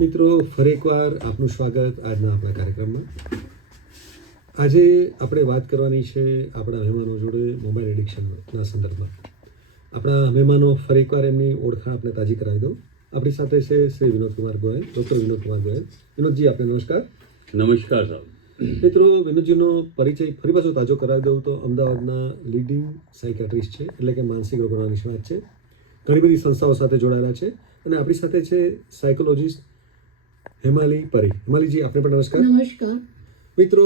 મિત્રો, ફરી એકવાર આપનું સ્વાગત આજના આપણા કાર્યક્રમમાં. આજે આપણે વાત કરવાની છે આપણા મહેમાનો જોડે મોબાઈલ એડિક્શનના સંદર્ભમાં. આપણા મહેમાનો ફરી એકવાર એમની ઓળખાણ આપણે તાજી કરાવી દઉં. આપણી સાથે છે શ્રી વિનોદકુમાર ગોયલ, ડૉક્ટર વિનોદકુમાર ગોયલ. વિનોદજી, આપને નમસ્કાર. નમસ્કાર સાહેબ. મિત્રો, વિનોદજીનો પરિચય ફરી પાછો તાજો કરાવી દઉં તો અમદાવાદના લીડિંગ સાયકેટ્રિસ્ટ છે, એટલે કે માનસિક રોગોના નિષ્ણાત છે. ઘણી બધી સંસ્થાઓ સાથે જોડાયેલા છે અને આપણી સાથે છે સાયકોલોજીસ્ટ હેમાલી પરી. હેમાલીજી, આપને પણ નમસ્કાર. નમસ્કાર. મિત્રો,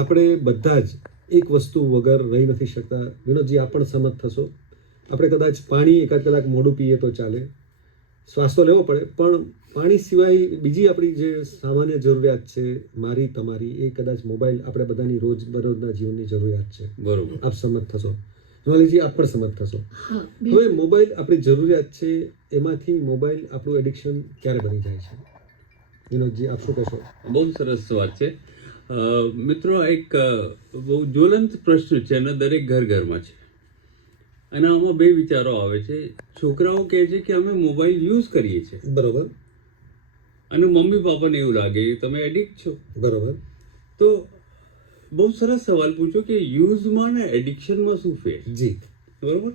આપણે બધા જ એક વસ્તુ વગર રહી નથી શકતા. વિનોદજી, આપ પણ સહમત થશો. આપણે કદાચ પાણી એકાદ કલાક મોડું પીએ તો ચાલે, શ્વાસ તો લેવો પડે, પણ પાણી સિવાય બીજી આપણી જે સામાન્ય જરૂરિયાત છે, મારી તમારી, એ કદાચ મોબાઈલ આપણે બધાની રોજબરોજના જીવનની જરૂરિયાત છે. બરોબર. આપ સહમત થશો. હિમાલીજી, આપ પણ સહમત થશો. હા, હવે મોબાઈલ આપણી જરૂરિયાત છે, એમાંથી મોબાઈલ આપણું એડિક્શન ક્યારે બની જાય છે? વિનોદજી, આપ શું કહેશો? બહુ સરસ વાત છે. મિત્રો, એક બહુ જ્વલંત પ્રશ્ન છે અને દરેક ઘરમાં છે. અને આમાં બે વિચારો આવે છે. છોકરાઓ કહે છે કે અમે મોબાઈલ યુઝ કરીએ છીએ, બરોબર. અને મમ્મી પાપાને એવું લાગે કે તમે એડિક્ટ છો. બરોબર. તો બહુ સરસ સવાલ પૂછો કે યુઝમાં ને એડિક્શનમાં શું ફેર? જી. બરોબર.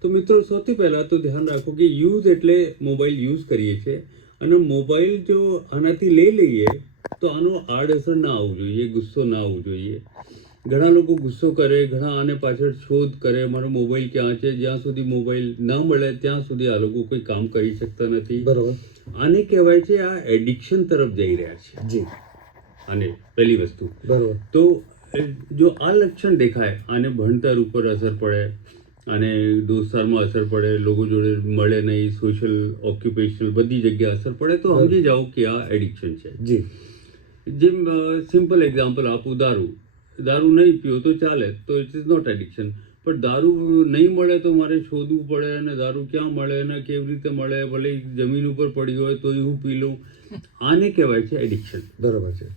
તો મિત્રો, સૌથી પહેલાં તો ધ્યાન રાખો કે યુઝ એટલે મોબાઈલ યુઝ કરીએ છીએ, અને મોબાઈલ જો આનાથી લઈ લઈએ તો આનો આડઅસર ના આવવું જોઈએ, ગુસ્સો ના આવવું જોઈએ. ઘણા લોકો ગુસ્સો કરે, ઘણા આને પાછળ શોધ કરે, મારો મોબાઈલ ક્યાં છે. જ્યાં સુધી મોબાઈલ ના મળે ત્યાં સુધી આ લોકો કોઈ કામ કરી શકતા નથી. બરોબર. આને કહેવાય છે આ એડિક્શન તરફ જઈ રહ્યા છે. જી. અને પહેલી વસ્તુ. બરોબર. તો જો આ લક્ષણ દેખાય, આને ભણતર ઉપર અસર પડે, અને દોસ્તારમાં અસર પડે, લોકો જોડે મળે નહીં, સોશિયલ ઓક્યુપેશનલ બધી જગ્યાએ અસર પડે, તો સમજી જાઓ કે આ એડિક્શન છે. જી. જેમ સિમ્પલ એક્ઝામ્પલ આપું, દારૂ નહીં પીઓ તો ચાલે, તો ઇટ ઇઝ નોટ એડિક્શન. પણ દારૂ નહીં મળે તો મારે શોધવું પડે, અને દારૂ ક્યાં મળે અને કેવી રીતે મળે, ભલે જમીન ઉપર પડી હોય તો હું પી લઉં, આને કહેવાય છે એડિક્શન. બરોબર છે.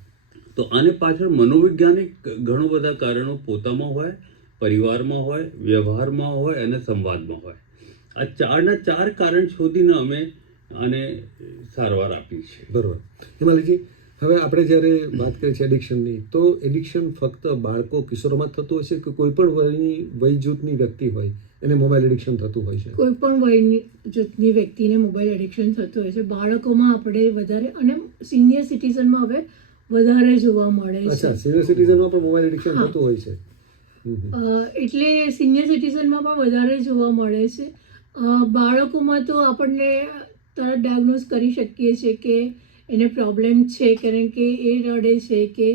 તો આને પાછળ મનોવૈજ્ઞાનિક ઘણા બધા કારણો પોતામાં હોય, પરિવારમાં હોય, વ્યવહારમાં હોય અને સંવાદમાં હોય. આ ચાર કારણ શોધીને અમે આને સારવાર આપી છે. બરોબર. હિમાલીજી, હવે આપણે જ્યારે વાત કરીએ છીએ એડિક્શનની, તો એડિક્શન ફક્ત બાળકો કિશોરોમાં થતું હોય છે કે કોઈ પણ વય જૂથની વ્યક્તિ હોય એને મોબાઈલ એડિક્શન થતું હોય છે? કોઈ પણ વયની જૂથની વ્યક્તિને મોબાઈલ એડિક્શન થતું હોય છે. બાળકોમાં આપણે વધારે, અને સિનિયર સિટીઝનમાં હવે વધારે જોવા મળે છે. અચ્છા, સિનિયર સિટીઝનમાં પણ મોબાઈલ એડિક્શન થતું હોય છે. એટલે સિનિયર સિટીઝનમાં પણ વધારે જોવા મળે છે. બાળકોમાં તો આપણને તરત ડાયગ્નોઝ કરી શકીએ છીએ કે એને પ્રોબ્લેમ છે, કારણ કે એ રડે છે કે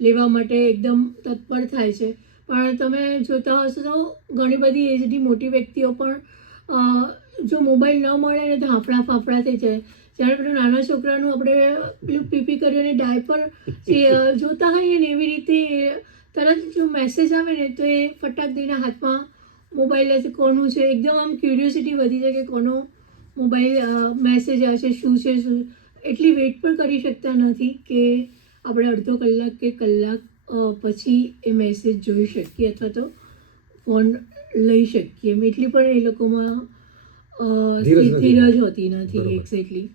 લેવા માટે એકદમ તત્પર થાય છે. પણ તમે જોતા હશો તો ઘણી બધી એજની મોટી વ્યક્તિઓ પણ જો મોબાઈલ ન મળે ને તો ફાફડા થઈ જાય. જ્યારે પેલું નાના છોકરાનું આપણે પેલું પીપી કરીને ડાયપર જોતા હોઈએ ને, એવી રીતે તરત જો મેસેજ આવે ને તો એ ફટાક દઈને હાથમાં મોબાઈલ લે છે. કોનું છે, એકદમ આમ ક્યુરિયોસિટી વધી જાય કે કોનો મોબાઈલ મેસેજ આવશે, શું છે, શું. એટલી વેઇટ પણ કરી શકતા નથી કે આપણે અડધો કલાક કે કલાક પછી એ મેસેજ જોઈ શકીએ અથવા તો ફોન લઈ શકીએ. એટલી પણ એ લોકોમાં ધીરજ હોતી નથી. એક્ઝેક્ટલી.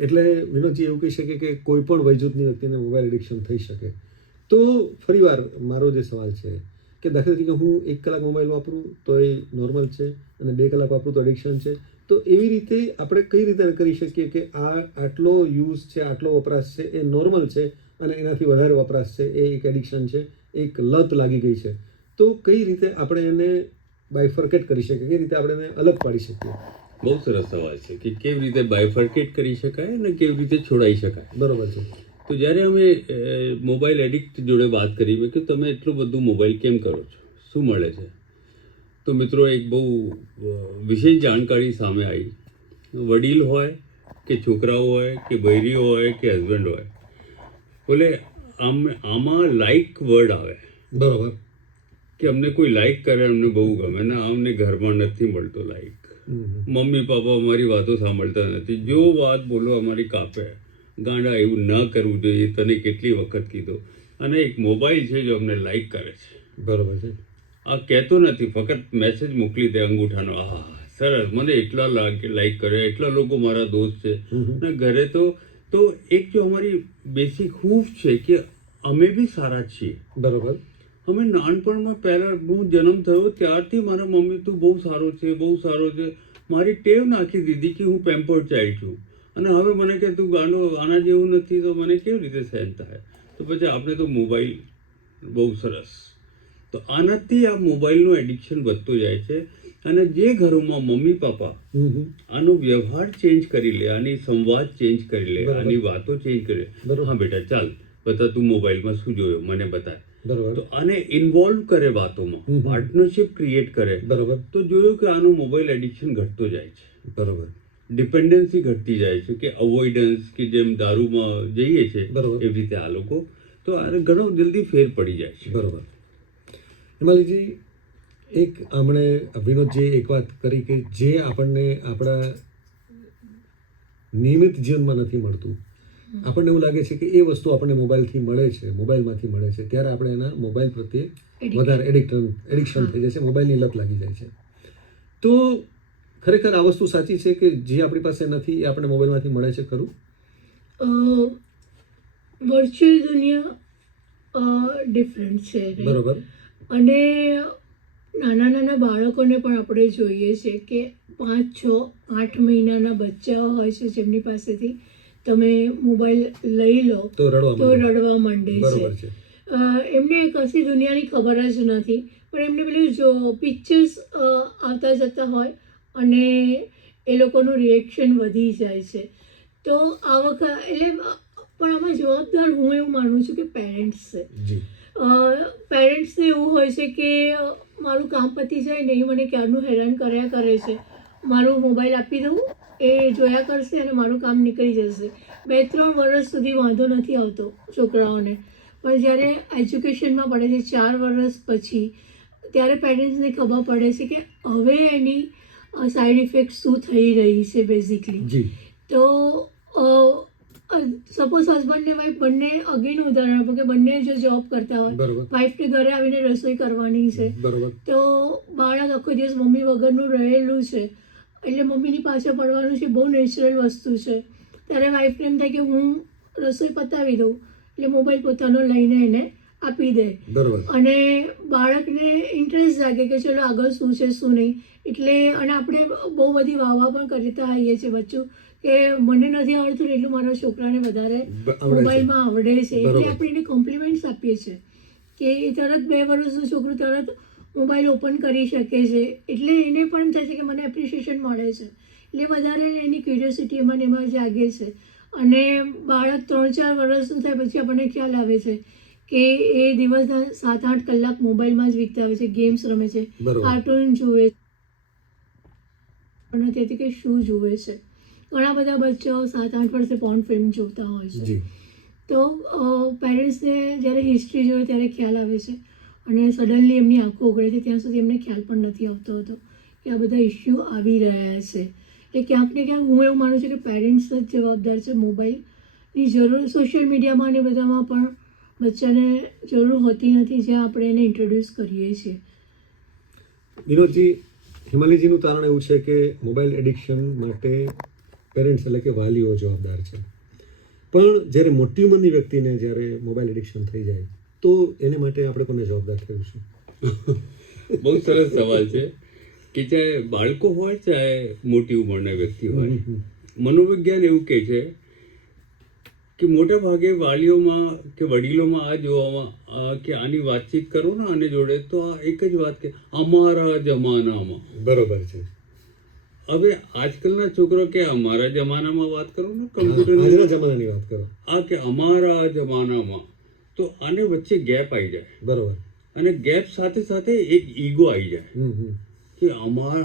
એટલે વિનોદજી એવું કહી શકે કે કોઈ પણ વયજૂથની વ્યક્તિને મોબાઈલ એડિક્શન થઈ શકે. તો ફરીવાર મારો જે સવાલ છે કે દાખલા તરીકે હું 1 કલાક મોબાઈલ વાપરું તો એ નોર્મલ છે, અને 2 કલાક વાપરું તો એડિક્શન છે. તો એવી રીતે આપણે કઈ રીતે કરી શકીએ કે આટલો યુઝ છે, આટલો વપરાશ છે એ નોર્મલ છે, અને એનાથી વધારે વપરાશ છે એ એક એડિક્શન છે, એક લત લાગી ગઈ છે? તો કઈ રીતે આપણે એને બાયફર્કેટ કરી શકીએ, કઈ રીતે આપણે એને અલગ પાડી શકીએ? બહુ સરસ સવાલ છે કે કેવી રીતે બાયફર્કેટ કરી શકાય અને કેવી રીતે છોડાઈ શકાય. બરોબર છે. તો જ્યારે અમે મોબાઈલ એડિક્ટ જોડે વાત કરી, મેં કે તમે એટલું બધું મોબાઈલ કેમ કરો છો, શું મળે છે? તો મિત્રો, એક બહુ વિશેષ જાણકારી સામે આવી. વડીલ હોય કે છોકરાઓ હોય કે બૈરીઓ હોય કે હસબન્ડ હોય, બોલે આમાં લાઈક વર્ડ આવે. બરોબર. કે અમને કોઈ લાઈક કરે, અમને બહુ ગમે, ને અમને ઘરમાં નથી મળતો લાઈક. મમ્મી પપ્પા અમારી વાતો સાંભળતા નથી, જો વાત બોલો અમારી કાપે. ગાંડા, એવું ન કરવું જોઈએ, તને કેટલી વખત કીધું. અને એક મોબાઈલ છે જો અમને લાઈક કરે છે. બરોબર છે. આ કહેતો નથી, ફક્ત મેસેજ મોકલી દે અંગૂઠાનો. સરસ, મને એટલા લાઈક કરે, એટલા લોકો મારા દોસ્ત છે. અને ઘરે તો તો એક જો અમારી બેસિક હૂફ છે કે અમે બી સારા છીએ. બરોબર. અમે નાનપણમાં પહેલાં હું જન્મ થયો ત્યારથી મારા મમ્મી તું બહુ સારો છે, બહુ સારો છે, મારી ટેવ નાખી દીધી કે હું પેમ્પર્ડ ચાઇલ્ડ છું. અને હવે મને કે તું ગાંડો આના જેવું નથી તો મને કેવી રીતે સહન થાય? તો પછી આપણે તો મોબાઈલ બહુ સરસ. તો આનાથી આ મોબાઈલનું એડિક્શન વધતું જાય છે. અને જે ઘરોમાં મમ્મી પપ્પા આનો વ્યવહાર ચેન્જ કરી લે, આની સંવાદ ચેન્જ કરી લે, બરાબર. આની વાતો ચેન્જ કરી લે, બરાબર. હા બેટા ચાલ બતા તું મોબાઈલમાં શું જોયો મને બતાય. બરોબર. તો આને ઇન્વોલ્વ કરે વાતોમાં, પાર્ટનરશિપ ક્રિએટ કરે, બરોબર. તો જોયું કે આનું મોબાઈલ એડિક્શન ઘટતો જાય છે. બરોબર. ડિપેન્ડન્સી ઘટતી જાય છે કે અવોઇડન્સ કે જેમ દારૂમાં જઈએ છે બરોબર. એવી રીતે આ લોકો, તો આને ઘણો જલ્દી ફેર પડી જાય છે. બરોબર. હિમાલીજી, એક આમણે વિનોદજીએ એક વાત કરી કે જે આપણને આપણા નિયમિત જીવનમાં નથી મળતું, આપણને એવું લાગે છે કે એ વસ્તુ આપણને મોબાઈલથી મળે છે, મોબાઈલમાંથી મળે છે, ત્યારે આપણે એના મોબાઈલ પ્રત્યે વધારે એડિક્શન થઈ જાય છે, મોબાઈલની લત લાગી જાય છે. તો ખરેખર આ વસ્તુ સાચી છે કે જે આપણી પાસે નથી એ આપણે મોબાઈલમાંથી મળે છે ખરું? વર્ચ્યુઅલ દુનિયા ડિફરન્ટ છે, right? બરોબર. અને નાના નાના બાળકોને પણ આપણે જોઈએ છે કે 5, 6, 8 મહિનાના બચ્ચાઓ હોય છે જેમની પાસેથી તમે મોબાઈલ લઈ લો તો રડવા માંડે બરોબર છે. છે. એમને કશી દુનિયાની ખબર જ નથી, પણ એમને પેલું જો પિક્ચર્સ આવતા જતા હોય અને એ લોકોનું રિએક્શન વધી જાય છે. તો આ વખત એટલે પણ આમાં જવાબદાર હું એવું માનું છું કે પેરેન્ટ્સ છે. જી. પેરેન્ટ્સને એવું હોય છે કે મારું કામ પતી જાય ને એ મને ક્યારનું હેરાન કર્યા કરે છે, મારું મોબાઈલ આપી દઉં, એ જોયા કરશે અને મારું કામ નીકળી જશે. 2-3 વર્ષ સુધી વાંધો નથી આવતો છોકરાઓને, પણ જ્યારે એજ્યુકેશનમાં પડે છે 4 વર્ષ પછી, ત્યારે પેરેન્ટ્સને ખબર પડે છે કે હવે એની સાઈડ ઇફેક્ટ શું થઈ રહી છે બેઝિકલી. જી. તો સપોઝ હસબન્ડ ને વાઈફ બંને અગેન ઉદાહરણ આપો કે બંને જો જોબ કરતા હોય, બરોબર. વાઈફને ઘરે આવીને રસોઈ કરવાની છે, બરોબર. તો બાળક આખો દિવસ મમ્મી વગરનું રહેલું છે, એટલે મમ્મીની પાછળ પડવાનું છે, બહુ નેચરલ વસ્તુ છે. ત્યારે વાઈફને એમ થાય કે હું રસોઈ પતાવી દઉં, એટલે મોબાઈલ પોતાનો લઈને એને આપી દે. બરોબર. અને બાળકને ઇન્ટરેસ્ટ જાગે કે ચલો આગળ શું છે શું નહીં. એટલે અને આપણે બહુ બધી વાહવા પણ કરતા આવીએ છીએ બચ્ચું કે મને નથી આવડતું ને એટલું મારા છોકરાને વધારે મોબાઈલમાં આવડે છે, એટલે આપણે એને કોમ્પ્લિમેન્ટ્સ આપીએ છીએ કે એ તરત 2 વર્ષનું છોકરું તરત મોબાઈલ ઓપન કરી શકે છે, એટલે એને પણ થાય છે કે મને એપ્રિશિએશન મળે છે, એટલે વધારે એની ક્યુરિયોસિટી એમાં જાગે છે. અને બાળક 3-4 વર્ષનું થાય પછી આપણને ખ્યાલ આવે છે કે એ દિવસના 7-8 કલાક મોબાઈલમાં જ વિતાવે છે, ગેમ્સ રમે છે, કાર્ટૂન જુએ છે, તેથી કે શું જુએ છે. ઘણા બધા બચ્ચાઓ 7-8 વર્ષે પોર્ન ફિલ્મ જોતા હોય છે. તો પેરેન્ટ્સને જ્યારે હિસ્ટ્રી જોઈએ ત્યારે ખ્યાલ આવે છે અને સડનલી એમની આંખો ઉઘડે છે, ત્યાં સુધી એમને ખ્યાલ પણ નથી આવતો હતો કે આ બધા ઇસ્યુ આવી રહ્યા છે. એટલે ક્યાંક ને ક્યાંક હું એવું માનું છું કે પેરેન્ટ્સ જ જવાબદાર છે. મોબાઈલની જરૂર સોશિયલ મીડિયામાં અને બધામાં પણ બચ્ચાને જરૂર હોતી નથી જ્યાં આપણે એને ઇન્ટ્રોડ્યુસ કરીએ છીએ. વિનોદજી, હિમાલીજીનું તારણ એવું છે કે મોબાઈલ એડિક્શન માટે પેરેન્ટ્સ એટલે કે વાલીઓ જવાબદાર છે, પણ જ્યારે મોટી ઉંમરની વ્યક્તિને જ્યારે મોબાઈલ એડિક્શન થઈ જાય તો એને માટે આપણે કોને જવાબદાર થઈશું? બહુ સરસ સવાલ છે કે ચાહે બાળકો હોય ચાહે મોટી ઉંમરના વ્યક્તિ હોય, મનોવિજ્ઞાન એવું કહે છે કે મોટા ભાગે વાલીઓમાં કે વડીલોમાં આ જોવામાં કે આની વાતચીત કરો ને આને જોડે તો આ એક જ વાત કે અમારા જમાનામાં. બરોબર છે. હવે આજકાલના છોકરો કે અમારા જમાનામાં વાત કરો ને, કમ્પ્યુટર આજના જમાનાની વાત કરો, આ કે અમારા જમાનામાં, તો આને વચ્ચે ગેપ આવી જાય. બરોબર. અને ગેપ સાથે સાથે એક ઈગો આવી જાય કે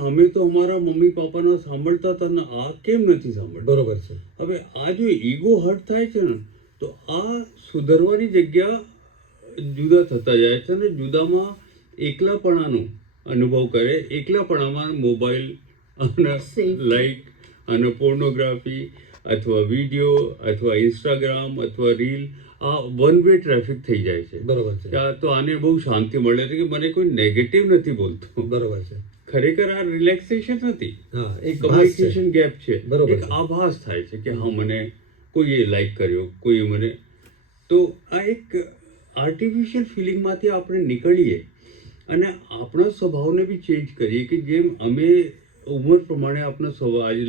અમે તો અમારા મમ્મી પપ્પાના સાંભળતા હતા ને આ કેમ નથી સાંભળતા. બરોબર છે. હવે આ જો ઈગો હર્ટ થાય છે ને તો આ સુધરવાની જગ્યા જુદા થતા જાય છે અને જુદામાં એકલાપણાનો અનુભવ કરે. એકલાપણામાં મોબાઈલ અને લાઈક અને પોર્નોગ્રાફી અથવા વિડીયો અથવા ઇન્સ્ટાગ્રામ અથવા રીલ, આ વન વે ટ્રાફિક થઈ જાય છે. બરોબર છે. તો આને બહુ શાંતિ મળે છે કે મને કોઈ નેગેટિવ નથી બોલતો. બરોબર છે. ખરેખર આ રિલેક્સેશન નથી, હા, એક કમ્યુનિકેશન ગેપ છે, બરોબર. એક આભાસ થાય છે કે હા મને કોઈએ લાઈક કર્યો, કોઈએ મને, તો આ એક આર્ટિફિશિયલ ફિલિંગમાંથી આપણે નીકળીએ અને આપણા સ્વભાવને બી ચેન્જ કરીએ કે જેમ અમે ઉંમર પ્રમાણે આપણા સ્વભાવ, આજે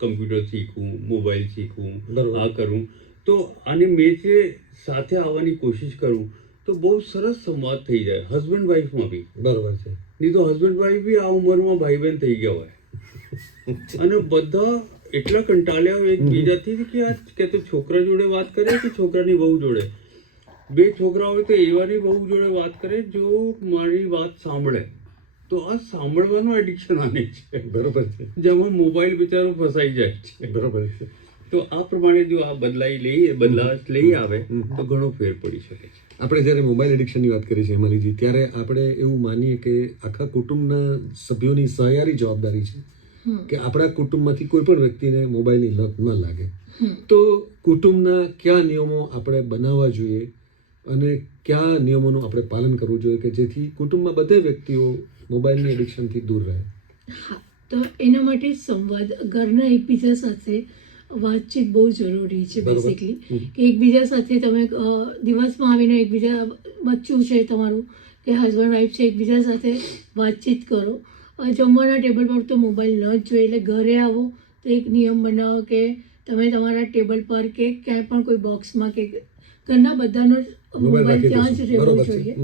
કમ્પ્યુટર શીખવું, મોબાઈલ શીખવું, બરોબર. આ કરવું, તો આને મેં જે સાથે આવવાની કોશિશ કરું તો બહુ સરસ સંવાદ થઈ જાય, હસબન્ડ વાઈફમાં બી. બરોબર છે. નહીં તો હસબન્ડ વાઈફ બી આ ઉંમરમાં ભાઈ બહેન થઈ ગયા હોય અને બધા એટલા કંટાળ્યા હોય એકબીજાથી કે આ કે તો છોકરા જોડે વાત કરે કે છોકરાની વહુ જોડે. બે છોકરા હોય તો એવાની વહુ જોડે વાત કરે જો મારી વાત સાંભળે. તો આ સાંભળવાનું એડિક્શન આને છે. બરોબર છે. જેમાં મોબાઈલ બિચારો ફસાઈ જાય છે. બરોબર છે. તો આ પ્રમાણે જો આ બદલાવ લઈ આવે તો ઘણો ફેર પડી શકે છે. આપણે જ્યારે મોબાઈલ એડિક્શનની વાત કરી છે હેમાલીજી, ત્યારે આપણે એવું માનીએ કે આખા કુટુંબના સભ્યોની સહિયારી જવાબદારી છે કે આપણા કુટુંબમાંથી કોઈ પણ વ્યક્તિને મોબાઈલની લત ન લાગે. તો કુટુંબના કયા નિયમો આપણે બનાવવા જોઈએ અને કયા નિયમોનું આપણે પાલન કરવું જોઈએ કે જેથી કુટુંબમાં બધે વ્યક્તિઓ મોબાઈલની એડિક્શનથી દૂર રહે? હા, તો એના માટે સંવાદ, ઘરના એકબીજા સાથે વાતચીત બહુ જરૂરી છે. બરોબર. બેસિકલી કે એકબીજા સાથે તમે દિવસમાં આવીને એકબીજા, બચ્ચું છે તમારું કે હસબન્ડ વાઈફ છે, એકબીજા સાથે વાતચીત કરો. જમવાના ટેબલ પર તો મોબાઈલ ન જ જોઈએ. એટલે ઘરે આવો તો એક નિયમ બનાવો કે તમે તમારા ટેબલ પર કે ક્યાંય પણ કોઈ બોક્સમાં કે ઘરના બધાનો મોબાઈલ ત્યાં જ રહેવો જોઈએ.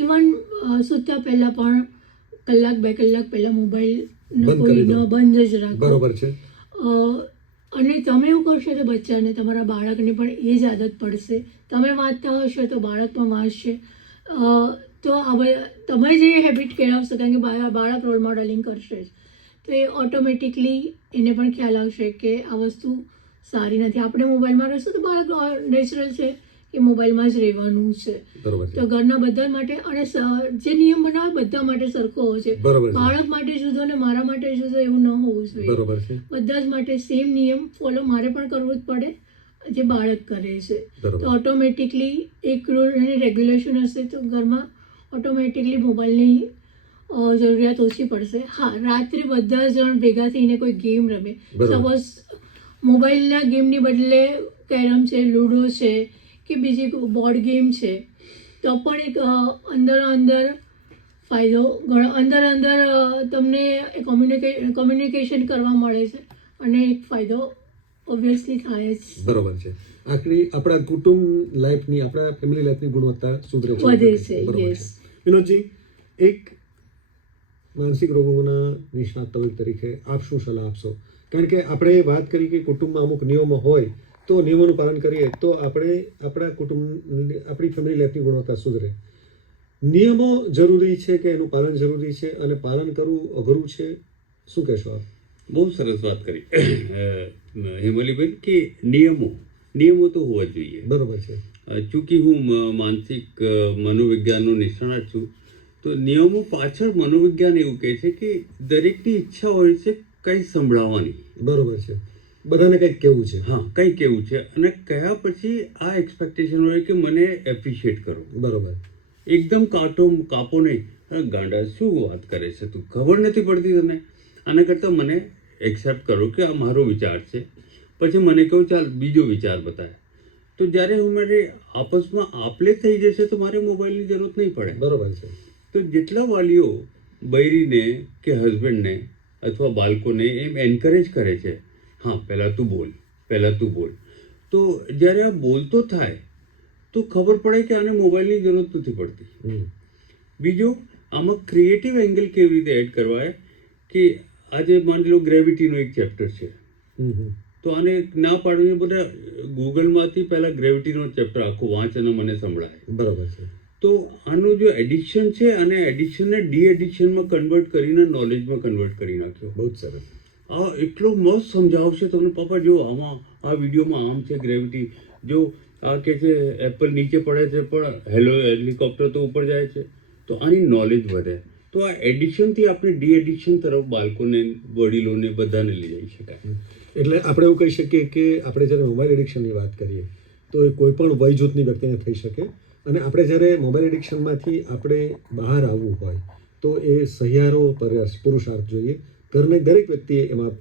ઇવન સૂતા પહેલાં પણ કલાક 2 કલાક પહેલાં મોબાઈલ બંધ જ રાખો. બરોબર છે. અને તમે એવું કરશો તો બચ્ચાને, તમારા બાળકને પણ એ જ આદત પડશે. તમે વાંચતા હશો તો બાળક પણ વાંચશે. તો હવે તમે જે હેબિટ કેળવશો, કારણ કે બાળક રોલ મોડેલિંગ કરશે જ, તો એ ઓટોમેટિકલી એને પણ ખ્યાલ આવશે કે આ વસ્તુ સારી નથી. આપણે મોબાઈલમાં રહીશું તો બાળક નેચરલ છે કે મોબાઈલમાં જ રહેવાનું છે. બરોબર છે. તો ઘરના બધા માટે, અને જે નિયમ બનાવે બધા માટે સરખો હોવો જોઈએ. બરોબર છે. બાળક માટે જુદો ને મારા માટે જુદો એવું ન હોવું જોઈએ. બરોબર છે. બધા જ માટે સેમ નિયમ ફોલો મારે પણ કરવો જ પડે જે બાળક કરે છે. બરોબર. તો ઓટોમેટિકલી એક રૂલ અને રેગ્યુલેશન હશે તો ઘરમાં ઓટોમેટિકલી મોબાઈલની જરૂરિયાત ઓછી પડશે. હા, રાત્રે બધા જણ ભેગા થઈને કોઈ ગેમ રમે. બરોબર. સપોઝ મોબાઈલના ગેમની બદલે કેરમ છે, લૂડો છે કે બીજી બોર્ડ ગેમ છે, તો પણ એક અંદર ફાયદો, અંદર તમને કોમ્યુનિકેશન કરવા મળે છે અને એક ફાયદો ઓબ્વિયસલી થાય જ. બરોબર છે. આખરી આપણા કુટુંબ લાઈફની, આપણા ફેમિલી લાઈફની ગુણવત્તા સુધરે છે. વધે છે. બરોબર યસ. છે. વિનોદજી, એક માનસિક રોગોના નિષ્ણાત તરીકે આપ શું સલાહ આપશો? કારણ કે આપણે વાત કરી કે કુટુંબમાં અમુક નિયમો હોય તો નિયમોનું પાલન કરીએ તો આપણે આપણા કુટુંબ, આપણી ફેમિલી લાઈફની ગુણવત્તા સુધરે. નિયમો જરૂરી છે કે એનું પાલન જરૂરી છે અને પાલન કરવું અઘરું છે? શું કહેશો આપ? બહુ સરસ વાત કરી હેમલીબેન કે નિયમો તો હોવા જોઈએ. બરોબર છે. ચૂંકી હું માનસિક મનોવિજ્ઞાનનો નિષ્ણાત છું, તો નિયમો પાછળ મનોવિજ્ઞાન એવું કહે છે કે દરેકની ઈચ્છા હોય છે કંઈ સંભળાવવાની. બરોબર છે. બધાને કંઈક કેવું છે. હા, કંઈ કેવું છે અને કયા પછી આ એક્સપેક્ટેશન હોય કે મને એપ્રિશિએટ કરો. બરોબર. એકદમ કાપો નહીં. ગાંડા શું વાત કરે છે તું, ખબર નથી પડતી તને? આના કરતાં મને એક્સેપ્ટ કરો કે આ મારો વિચાર છે, પછી મને કહું ચાલ બીજો વિચાર બતાવે. તો જ્યારે મારે આપસમાં આપલે થઈ જશે તો મારે મોબાઈલની જરૂરત નહીં પડે. બરોબર છે. તો જેટલા વાલીઓ બૈરીને કે હસબન્ડને અથવા બાળકોને એમ એન્કરેજ કરે છે, હા પહેલાં તું બોલ, તો જ્યારે આ બોલતો થાય તો ખબર પડે કે આને મોબાઈલની જરૂરત નથી પડતી. બીજું, આમાં ક્રિએટિવ એંગલ કેવી રીતે એડ કરવાય કે આજે માની લો ગ્રેવિટીનો એક ચેપ્ટર છે, તો આને ના પાડીને બધા ગૂગલમાંથી પહેલાં ગ્રેવિટીનો ચેપ્ટર આખો વાંચ અને મને સંભળાય. બરોબર છે. તો આનું જો એડિક્શન છે અને એડિક્શનને ડી એડિક્શનમાં કન્વર્ટ કરીને નોલેજમાં કન્વર્ટ કરી નાખ્યો. બહુ જ સરસ. આ એટલો મસ્ત સમજાવશે તમને, પપ્પા જો આમાં આ વિડીયોમાં આમ છે ગ્રેવિટી, જો આ કે છે એપલ નીચે પડે છે પણ હેલિકોપ્ટર તો ઉપર જાય છે. તો આની નોલેજ વધે. તો આ એડિક્શનથી આપણે ડી એડિક્શન તરફ બાળકોને, વડીલોને બધાને લઈ જઈ શકાય. એટલે આપણે એવું કહી શકીએ કે આપણે જ્યારે મોબાઈલ એડિક્શનની વાત કરીએ તો એ કોઈ પણ વય જૂથની વ્યક્તિને થઈ શકે, અને આપણે જ્યારે મોબાઈલ એડિક્શનમાંથી આપણે બહાર આવવું હોય તો એ સહિયારો પુરુષાર્થ જોઈએ. ઘરની દરેક વ્યક્તિએ એમાં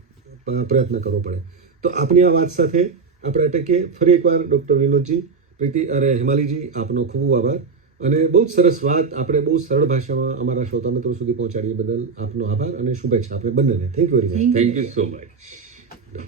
પ્રયત્ન કરવો પડે. તો આપની આ વાત સાથે આપણે અટકીએ. ફરી એકવાર ડૉક્ટર વિનોદજી, પ્રીતિ અરે હિમાલીજી, આપનો ખૂબ ખૂબ આભાર. અને બહુ જ સરસ વાત આપણે બહુ સરળ ભાષામાં અમારા શ્રોતા મિત્રો સુધી પહોંચાડીએ બદલ આપનો આભાર અને શુભેચ્છા આપણે બંનેને. Thank you very much. Thank you. Thank you so much.